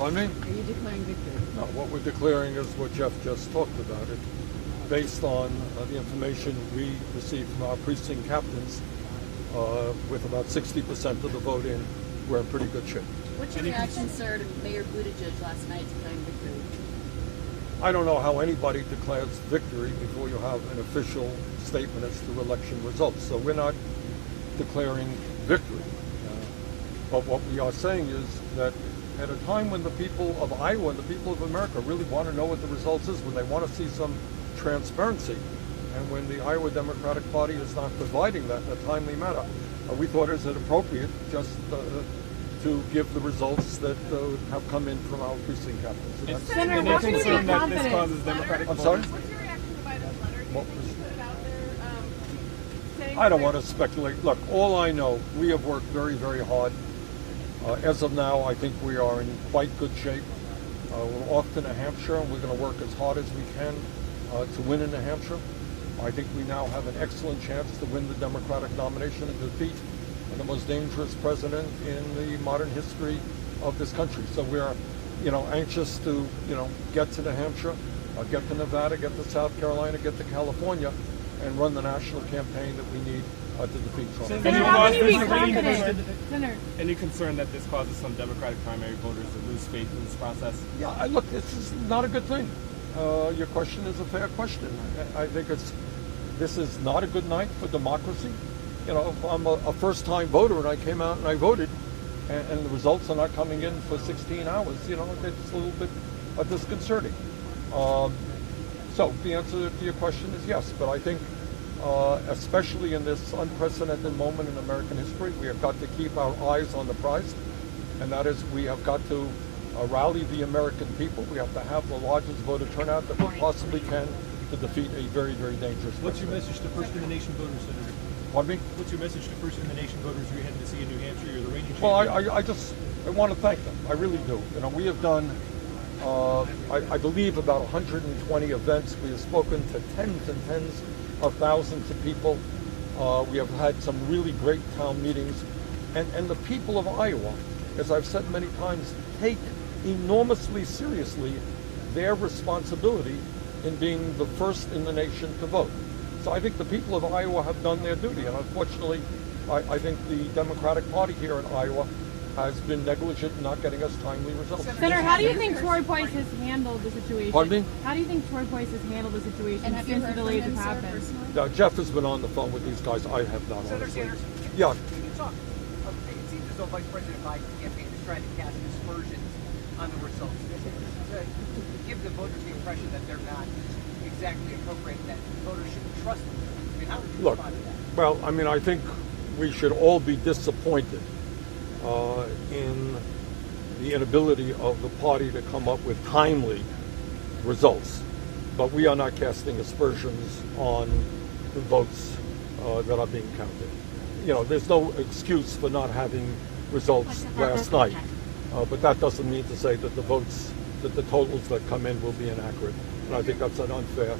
Pardon me? Are you declaring victory? No, what we're declaring is what Jeff just talked about. It based on the information we received from our precinct captains, with about 60% of the vote in, we're in pretty good shape. What's your reaction, sir, to Mayor Buttigieg last night declaring victory? I don't know how anybody declares victory before you have an official statement as to election results. So we're not declaring victory. But what we are saying is that at a time when the people of Iowa and the people of America really want to know what the results is, when they want to see some transparency, and when the Iowa Democratic Party is not providing that in a timely manner, we thought it was appropriate just to give the results that have come in from our precinct captains. Senator, what gives you confidence? I'm sorry? What's your reaction to Biden's letter? What was- He put out there saying I don't want to speculate. Look, all I know, we have worked very, very hard. As of now, I think we are in quite good shape. We're off to New Hampshire, and we're going to work as hard as we can to win in New Hampshire. I think we now have an excellent chance to win the Democratic nomination and defeat the most dangerous president in the modern history of this country. So we're, anxious to, get to New Hampshire, get to Nevada, get to South Carolina, get to California, and run the national campaign that we need to defeat Trump. Senator, how can you be confident? Senator. Any concern that this causes some Democratic primary voters to lose faith in this process? Yeah, look, this is not a good thing. Your question is a fair question. I think this is not a good night for democracy. I'm a first-time voter and I came out and I voted, and the results are not coming in for 16 hours. It's a little bit disconcerting. So the answer to your question is yes, but I think especially in this unprecedented moment in American history, we have got to keep our eyes on the prize, and that is we have got to rally the American people. We have to have the largest voter turnout that we possibly can to defeat a very, very dangerous president. What's your message to first-in-the-nation voters, Senator? Pardon me? What's your message to first-in-the-nation voters you're heading to see in New Hampshire? You're the reigning champion. Well, I want to thank them. I really do. We have done, I believe, about 120 events. We have spoken to tens and tens of thousands of people. We have had some really great town meetings. And the people of Iowa, as I've said many times, take enormously seriously their responsibility in being the first in the nation to vote. So I think the people of Iowa have done their duty, and unfortunately, I think the Democratic Party here in Iowa has been negligent in not getting us timely results. Senator, how do you think Troy Boyce has handled the situation? Pardon me? How do you think Troy Boyce has handled the situation And have you since the heard delays from have him, sir, happened? personally? Jeff has been on the phone with these guys. I have not, Senator honestly. Sanders, Yeah. can you talk? Okay, it seems as though Vice President Biden's campaign is trying to cast aspersions on the results to give the voters the impression that they're not exactly appropriate, that voters shouldn't trust them. I mean, how would you Look, respond to that? well, I think we should all be disappointed in the inability of the party to come up with timely results. But we are not casting aspersions on the votes that are being counted. There's no excuse for not having results last night. But that doesn't mean to say that the votes, that the totals that come in will be inaccurate. And I think that's an unfair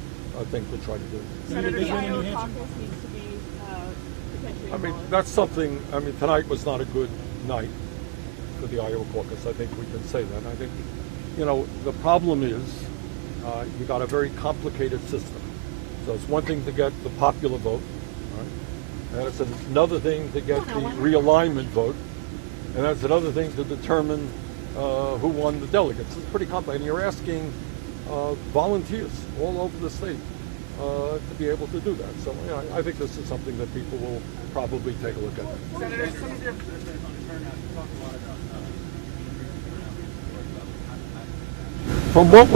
thing to try to do. Senator, the Senator, Iowa Caucus needs to be potentially abolished. That's something, tonight was not a good night for the Iowa Caucus. I think we can say that. I think, the problem is you got a very complicated system. So it's one thing to get the popular vote, right? And it's another thing to get the realignment vote, and that's another thing to determine who won the delegates. It's pretty complicated. And you're asking volunteers all over the state to be able to do that. So I think this is something that people will probably take a look at. Senator, some of your From what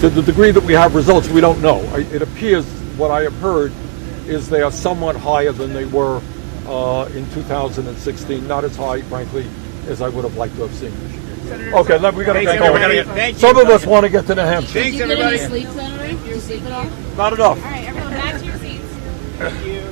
to the degree that we have results, we don't know. It appears, what I have heard, is they are somewhat higher than they were in 2016. Not as high, frankly, as I would have liked to have seen. Okay, we got to get going. Some of us want to get to New Hampshire. Did you get any sleep, Senator? Did you sleep at all? Not enough. All right, everyone back to your seats. Thank you.